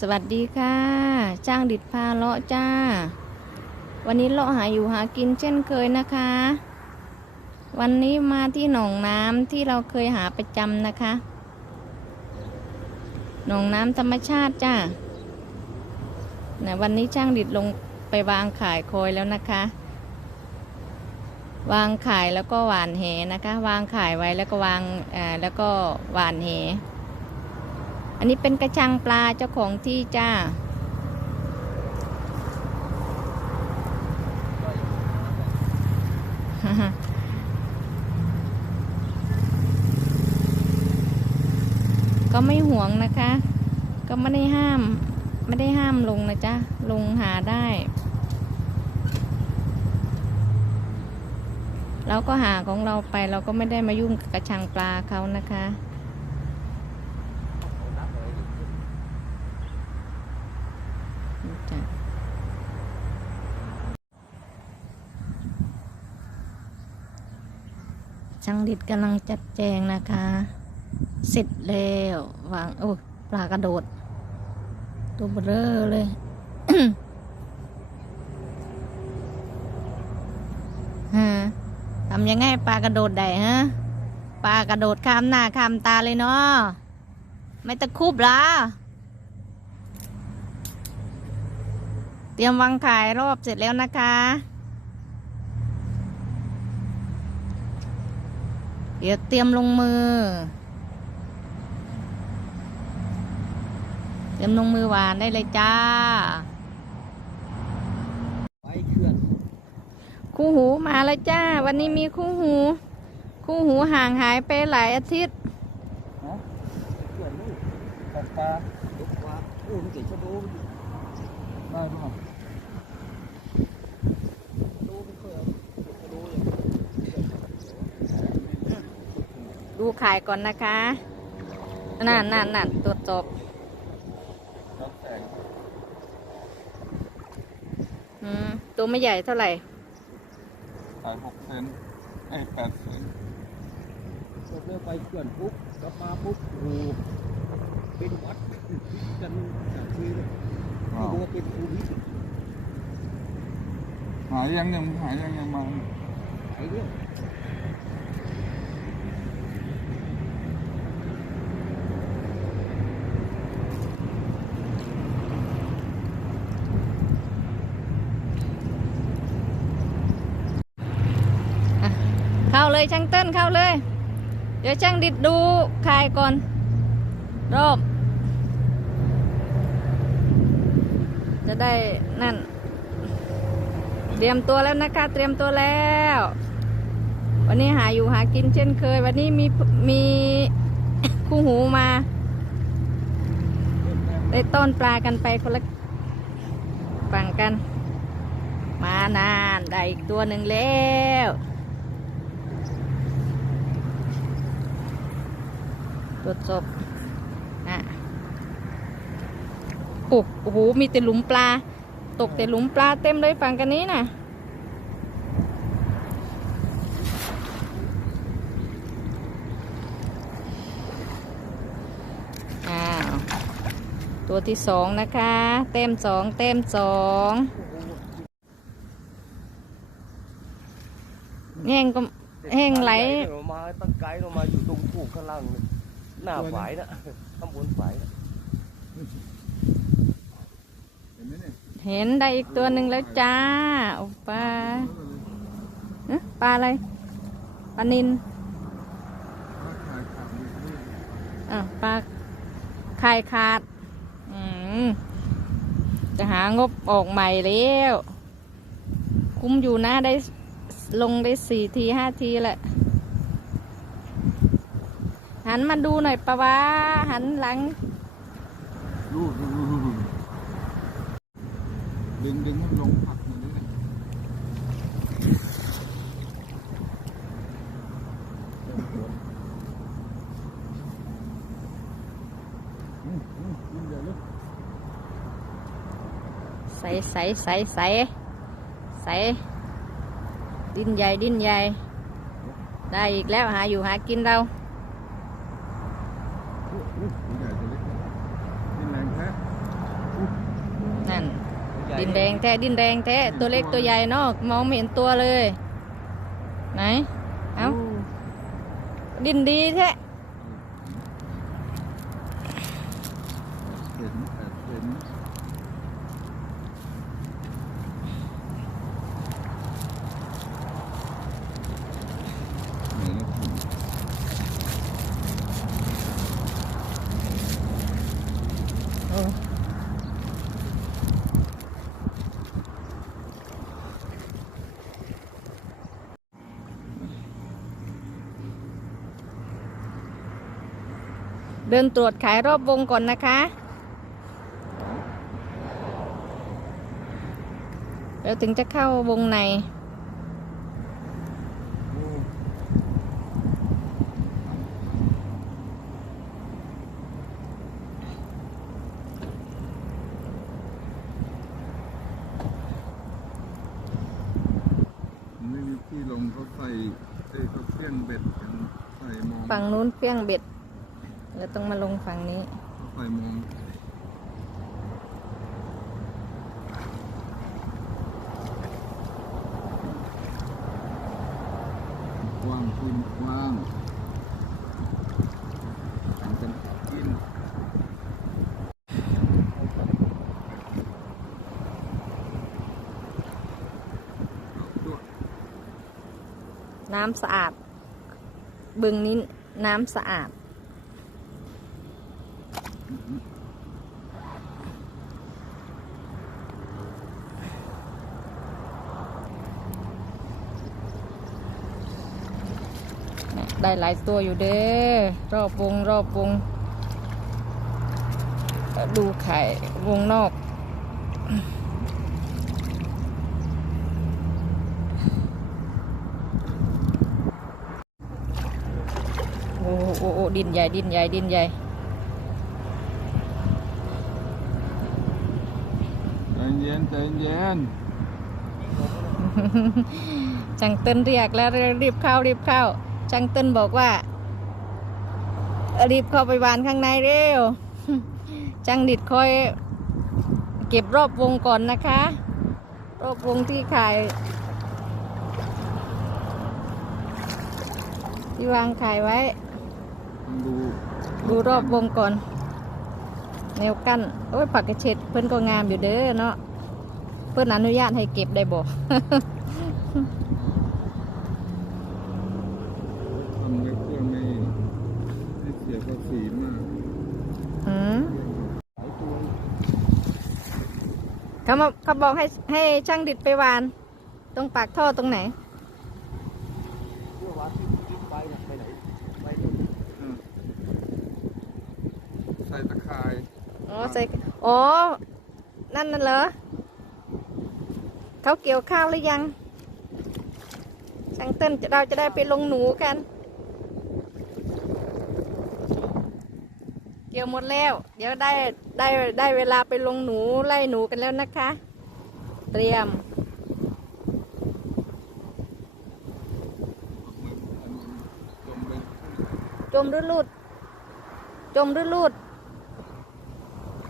สวัสดีค่ะ จ้างดิดพาเลาะจ้า วันนี้เลาะหาอยู่หากินเช่นเคยนะคะ วันนี้มาที่หนองน้ำที่เราเคยหาประจำนะคะ หนองน้ำธรรมชาติจ้านะวันนี้จ้างดิดลงไปวางขายโคอยแล้วนะคะ วางขายแล้วก็หวานเหนะคะ วางขายไว้แล้วก็วางอ่อแล้วก็หวานเห อันนี้เป็นกระชังปลาเจ้าของที่จ้า ก็ไม่ห่วงนะคะ ก็ไม่ได้ห้าม ไม่ได้ห้ามลงนะจ๊ะ ลงหาได้เราก็หาของเราไปเราก็ไม่ได้มายุ่งกับกระชังปลาเขานะคะนี่จ้ะช่าง ดิดกำลังจัดแจงนะคะ เสร็จแล้ววางโอ้ปลากระโดด ตัวเบลอเลย ฮะทำยังไงปลากระโดดได้ฮะปลากระโดดข้ามหน้าข้ามตาเลยเนาะไม่ตะคุบละเตรียมวางขายรอบเสร็จแล้วนะคะ เดี๋ยวเตรียมลงมือ เตรียมลงมือหวานได้เลยจ้าไปเขื่อนคู่หูมาแล้วจ้า วันนี้มีคู่หู คู่หูห่างหายไปหลายอาทิตย์ฮะไปเขื่อนนี่ตกปลาตกปลาโอ้มันเก่งชะโดมได้ป่ะดูไม่เคยเอาชะโดอย่าง ดูขายก่อนนะคะนั่นนั่นนั่นตรวจสอบน้ำแข็งอืมตัวไม่ใหญ่เท่าไหร่ขายหกเซนไอ้แปดเซนเราเลือกไปเขื่อนปุ๊บกลับมาปุ๊บโอ้โหเป็นวัดกันจากที่เลยที่ดูว่าเป็นภูมิหายยังยังหายยังยังมาไอ้เนี่ยเข้า เข้าเลย เดี๋ยวช่างดิดดูขายก่อน รอบ จะได้นั่น เตรียมตัวแล้วนะคะ เตรียมตัวแล้ว วันนี้หาอยู่หากินเช่นเคย วันนี้มีมีคู่หูมาได้ต้นปลากันไปคนละฝั่งกัน มานาน ได้อีกตัวหนึ่งแล้ว ตรวจสอบอะโอ้โอ้โห มีแต่หลุมปลา ตกแต่หลุมปลาเต็มเลยฝั่งกันนี้น่ะอ้าวตัวที่สองนะคะ เต็มสองเต็มสองแห้งก็แห้งไหลมาตั้งไกลเรามาอยู่ตรงผูกข้างล่าง หน้าฝายนะข้างบนฝายนะเห็นไหมเนี่ยเห็นได้อีกตัวหนึ่งแล้วจ้าโอ้ปลาเอ๊ะปลาอะไรปลานินขายขาดอยู่ที่อะปลาไข่ขาดอืมจะหางบออกใหม่แล้ว คุ้มอยู่นะได้ลงได้สี่ทีห้าทีแหละ หันมาดูหน่อยปะวะหันหลัง รูดรูดรูดรูดดึงดึงมันลงผักอย่งนี้เลยอืมอืมอืมเดี๋ยวลึกใสใสใสใสใสดินใหญ่ดินใหญ่ ได้อีกแล้วหาอยู่หากินเรา อู้อู้ตัวใหญ่ตัวเล็กนี่แรงแท้ ดินแดงแท้ดินแดงแท้ตัวเล็กตัวใหญ่เนอกมองไม่เห็นตัวเลย ไหน เอ้า ดินดีแท้ เห็นแปดเห็นไหนนะคุณ โอ้ เดินตรวจขายรอบวงก่อนนะคะ แล้วถึงจะเข้าวงในโอ้ไม่มีที่ลงเขาใส่เอ้ยเขาเพี้ยงเบ็ดกันใส่มองฝั่งนู้นเปี้ยงเบ็ดแล้ว ต้องมาลงฝั่งนี้เขาใส่มองกว้างขึ้นกว้างทำกันกินด้วยน้ำสะอาด บึงนี้น้ำสะอาด หลายตัวอยู่เด้อรอบวงรอบวง ดูไข่วงนอก โอ้โหโอ้โหดินใหญ่ดินใหญ่ดินใหญ่ใจเย็นใจเย็นจังเติ้นเรียกแล้วรีบเข้ารีบเข้า จังเติ้นบอกว่า รีบเข้าไปวานข้างในเร็วจังดิดคอย เก็บรอบวงก่อนนะคะ รอบวงที่ขาย ที่วางขายไว้ต้องดูดูรอบวงก่อน แนวกั้นโอ้ยผักกระเฉดเพิ่นก็งามอยู่เด้อเนาะเพิ่นอนุญาตให้เก็บได้บ่ทำไว้เพื่อไม่ให้เสียภาษีมาก อืม หลายตัว เขามาเขาบอกให้ให้ช่างดิดไปวาน ตรงปากท่อตรงไหนเมื่อวานที่ที่ไปน่ะไปไหนไปไหนอืมใส่ตะข่ายอ๋อใส่อ๋อนั่นน่ะเหรอเขาเกี่ยวข้าวหรือยังช่างเต้นเราจะได้ไปลงหนูกัน เกี่ยวหมดแล้ว เดี๋ยวได้ ได้ได้เวลาไปลงหนูไล่หนูกันแล้วนะคะ เตรียม จมไปจมหรือลูดจมหรือลูด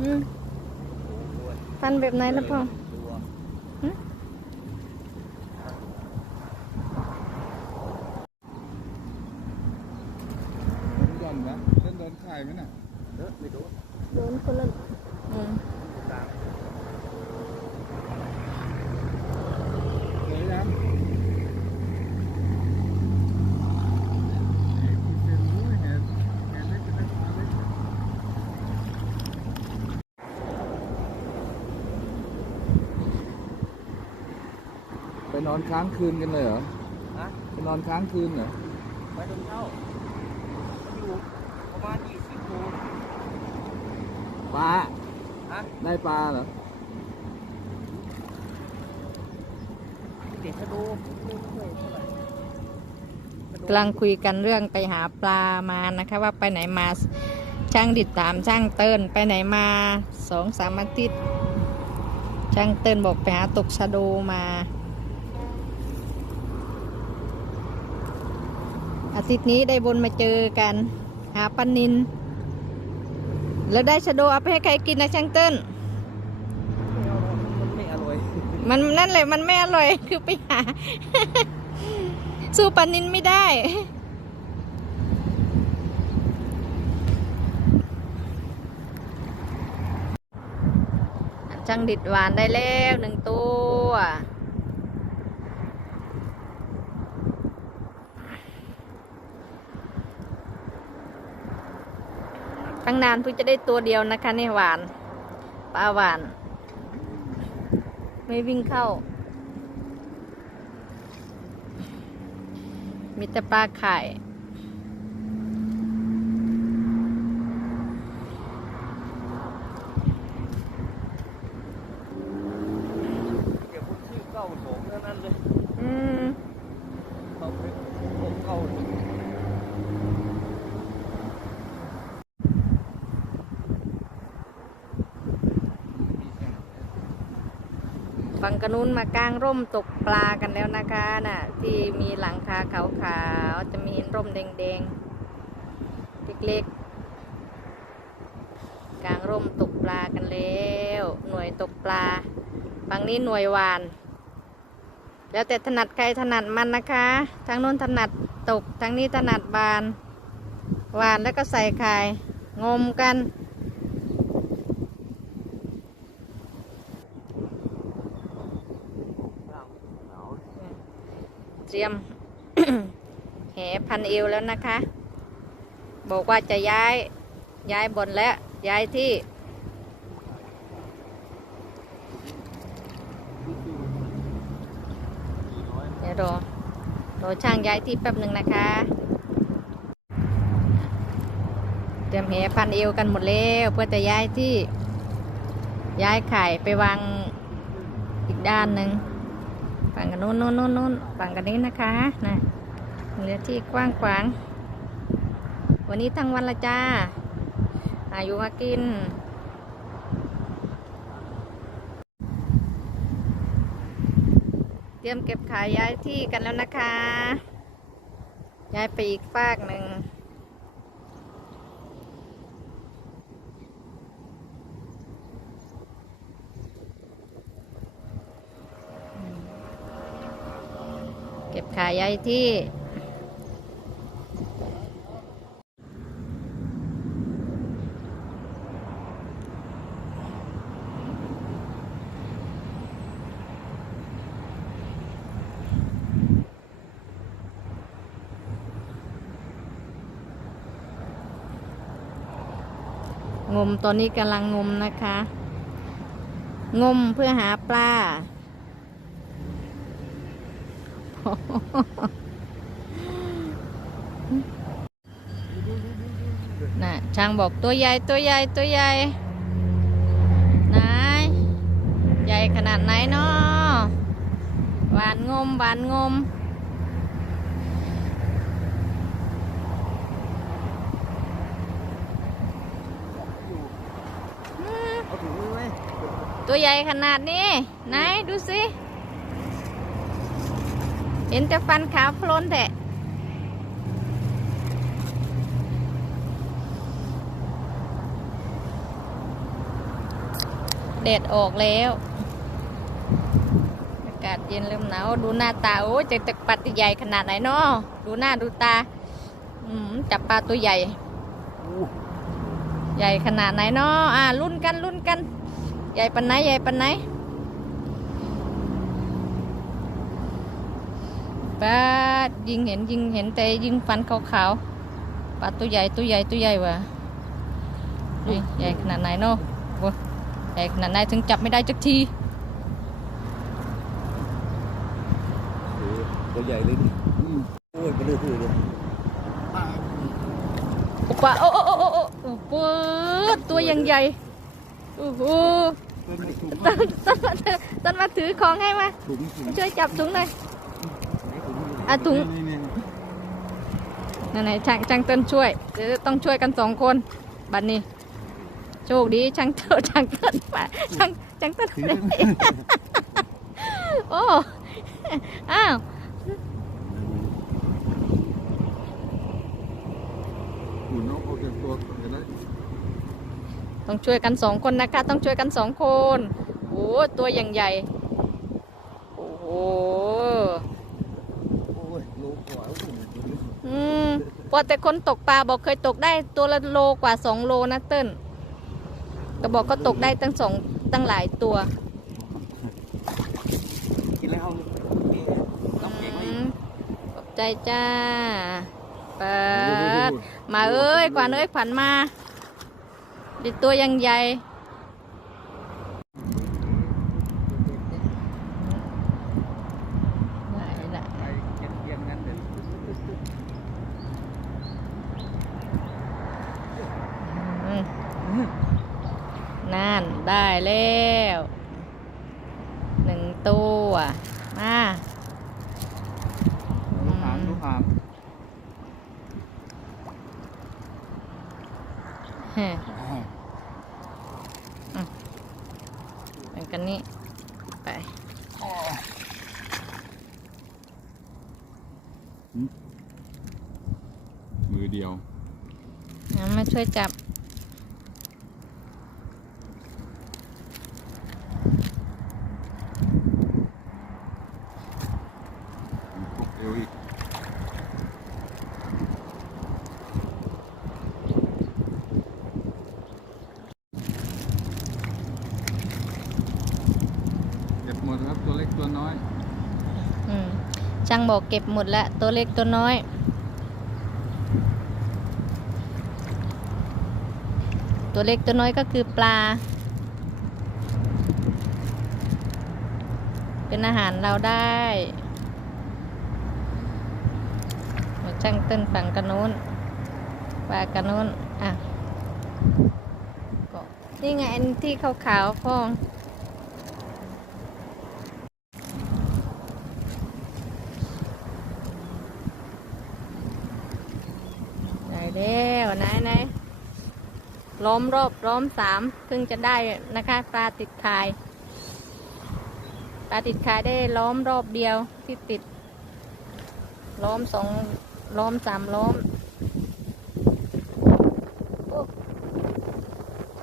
อืมฟันแบบไหนนะพ่อตัวโดนย่อนนะเล่นโดนข่ายไหมน่ะ เออไม่โดน โดนคนละอืม กลาง เคยยังนี่คุณเป็นรู้เห็นเห็นเล็กเป็นเล็กมาเล็กไปน อนค้างคืนกันเลยเหรอฮะไปนอนค้างคืนเหรอไปตรงเช้ามันอยู่ประมาณยี่สิบโลปลาฮะได้ปลาเหรอเด็กชะโดไม่ค่อยเท่าไหร่ชะโดกำลังคุยกันเรื่องไปหาปลามานะคะว่าไปไหนมาช่างดิดตามช่างเติ้นไปไหนมาสองสามอาทิตย์ช่างเติ้นบอกไปหาตกชะโดมา อาทิตย์นี้ได้บนมาเจอกัน หาปันนิน แล้วได้ชะโดเอาไปให้ใครกินนะช่างเติ้นไม่เอาหรอกมันไม่อร่อย มันนั่นแหละมันไม่อร่อย คือไปหา สู้ปลานินไม่ได้จังดิดหวานได้แล้วหนึ่งตัว ตั้งนานเพิ่งจะได้ตัวเดียวนะคะนี่หวานปลาหวาน ไม่วิ่งเข้า มีแต่ปลาไข่ เก็บพวกชื่อเก้าโสมเท่านั้นเลย อืม เขาไปผมเก้าโสม ฝั่งกระนุนมากางร่มตกปลากันแล้วนะคะน่ะ ที่มีหลังคาขาวๆจะมีร่มแดงๆเล็กๆกางร่มตกปลากันแล้ว หน่วยตกปลาฝั่งนี้หน่วยหวาน แล้วแต่ถนัดใครถนัดมันนะคะทางนู้นถนัดตกทางนี้ถนัดบานหวานแล้วก็ใส่ไข่งมกัน เตรียมแหพันเอวแล้วนะคะ บอกว่าจะย้ายย้ายบนและย้ายที่ เดี๋ยวรอรอช่างย้ายที่แป๊บหนึ่งนะคะ เตรียมแหพันเอวกันหมดแล้วเพื่อจะย้ายที่ย้ายไข่ไปวางอีกด้านหนึ่ง ฝั่งกันโน้นนู้นนู้นนู้นฝั่งกันนี้นะคะนะเหลือที่กว้างขวาง วันนี้ทั้งวันละจ้าอายุมากินเตรียมเก็บขายย้ายที่กันแล้วนะคะ ย้ายไปอีกฟากหนึ่ง เก็บขายย้ายที่งมตอนนี้กำลังงมนะคะ งมเพื่อหาปลา น่ะช่างบอกตัวใหญ่ตัวใหญ่ตัวใหญ่ไหนใหญ่ขนาดไหนเนาะหวานงมหวานงมเอาถุงมือไหมตัวใหญ่ขนาดนี้ไหนดูสิ เห็นแต่ฟันขาวโพลนแทะแดดออกแล้ว อากาศเย็นเริ่มหนาวดูหน้าตา โอ้ยจะตะปัดใหญ่ขนาดไหนเนาะดูหน้าดูตา อืมจับปลาตัวใหญ่อู้ใหญ่ขนาดไหนเนาะอ่ารุ่นกันรุ่นกัน ใหญ่ปันไหนใหญ่ปันไหน ปลายิงเห็นยิงเห็นแต่ยิงฟันขาวๆปลาตัวใหญ่ตัวใหญ่ตัวใหญ่ว่ะนี่ใหญ่ขนาดไหนเนาะโว้ยใหญ่ขนาดไหนถึงจับไม่ได้จักทีตัวใหญ่เลยดิอืมโอ้ยมันเลือดเลยโอ้ปลาโอ้โอ้โอ้โอ้โอ้โอ้ปื๊ดตัวยังใหญ่โอ้โหเป็นในถุงต้นต้นมาถือต้นมาถือของให้มาถุงถุงช่วยจับถุงหน่อยไหนถุง อยู่ไหนอะถุงนั่นไหนช่างช่างเติ้นช่วยเดี๋ยวต้องช่วยกันสองคน บัดนี้ โชคดีช่างเติ้นช่างเติ้นมาช่างช่างเติ้นถือเลยโอ้อ้าวหุ่นน้องออกจากตัวก่อนก็ได้ต้องช่วยกันสองคนนะคะ ต้องช่วยกันสองคน โอ้ตัวอย่างใหญ่ โอ้ อ้โหอืมพอแต่คนตกปลาบอกเคยตกได้ตัวละโลกว่าสองโลนะเติ้ลก็บอกเขาตกได้ตั้งสองตั้งหลายตัวกินแล้วต้องเก่งไว้อืมขอบใจจ้าเปิดมาเอ้ยขวัญเอ้ยขวัญมาดิตัวยังใหญ่ไหนล่ะ ไปเย็นเย็นๆงั้นเดี๋ยว อืมนั่นได้ แล้วหนึ่งตัวมาลูกหางลูกหางเฮ้เหมือนกันนี่ไปมือเดียวงั้นมาช่วยจับ พวกเอวอีก เก็บหมดครับตัวเล็กตัวน้อย อืม ช่างบอกเก็บหมดแล้วตัวเล็กตัวน้อย ตัวเล็กตัวน้อยก็คือปลา เป็นอาหารเราได้หมดช่างต้นฝั่งกันนู้นปลากันนู้นอะนี่ไงอันที่ขาวๆพ่อง ไหนเด้วไหนไหน ล้อมรอบล้อมสามเพิ่งจะได้นะคะปลาติดคายปลาติดคายได้ล้อมรอบเดียวที่ติด ล้อมสองล้อมสามล้อมโอ้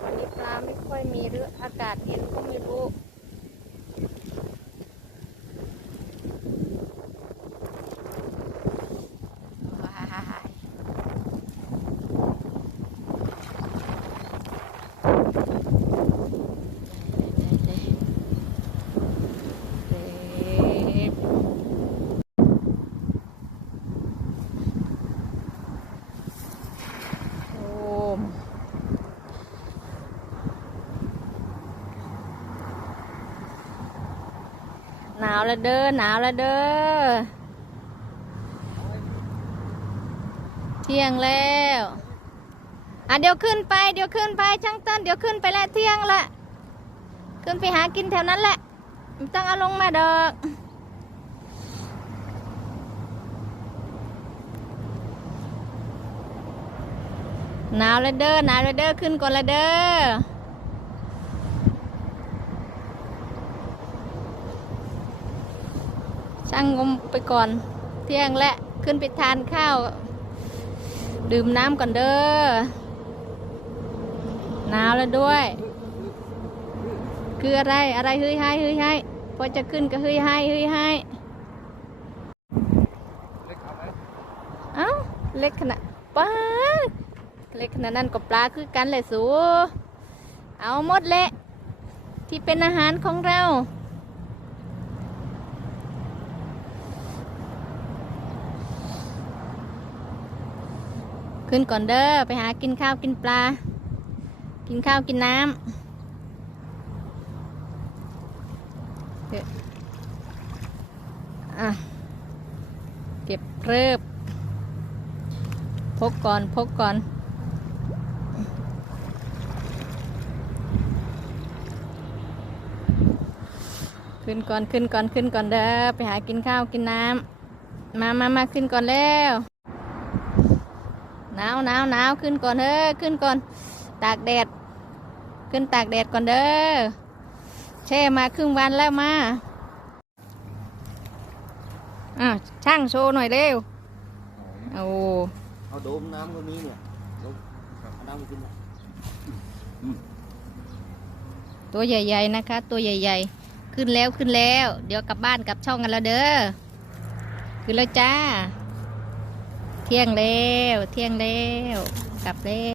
วันนี้ปลาไม่ค่อยมีหรืออากาศเย็นก็ไม่รู้ ว้ายเด็กโอ้มหนาวแล้วเด้อหนาวแล้วเด้อเที่ยงแล้วอะเดี๋ยวขึ้นไปเดี๋ยวขึ้นไปช่างเต้นเดี๋ยวขึ้นไปแล้วเที่ยงละขึ้นไปหากินแถวนั้นแหละไม่ต้องเอาลงมาดอกหนาวแล้วเด้อหนาวแล้วเด้อขึ้นก่อนละเด้อ ช่างงมไปก่อน เที่ยงและขึ้นไปทานข้าว ดื่มน้ำก่อนเด้อหนาวแล้วด้วย คืออะไรอะไรเฮ้ยให้เฮ้ยให้พอจะขึ้นก็เฮ้ยให้เฮ้ยให้เอ้าเล็กขนาดป้าเล็กขนาดนั้นก็ปลาคือกันแหละสู เอาหมดแหละที่เป็นอาหารของเรา ขึ้นก่อนเด้อไปหากินข้าวกินปลา กินข้าวกินน้ำเดี๋ยวอะเก็บเริบพกก่อนพกก่อนขึ้นก่อนขึ้นก่อนขึ้นก่อนเด้อไปหากินข้าวกินน้ำมามามาขึ้นก่อนแล้ว หนาวหนาวหนาวขึ้นก่อนเฮ้อขึ้นก่อน ตากแดด ขึ้นตากแดดก่อนเด้อแช่มาครึ่งวันแล้วมาอะช่างโชว์หน่อยเร็วโอ้เอาดมน้ำก็มีเนี่ยตัวใหญ่ ๆ นะคะ ตัวใหญ่ ๆ ขึ้นแล้วขึ้นแล้ว เดี๋ยวกลับบ้านกลับช่องกันแล้วเด้อขึ้นแล้วจ้า เที่ยงแล้ว เที่ยงแล้ว กลับแล้ว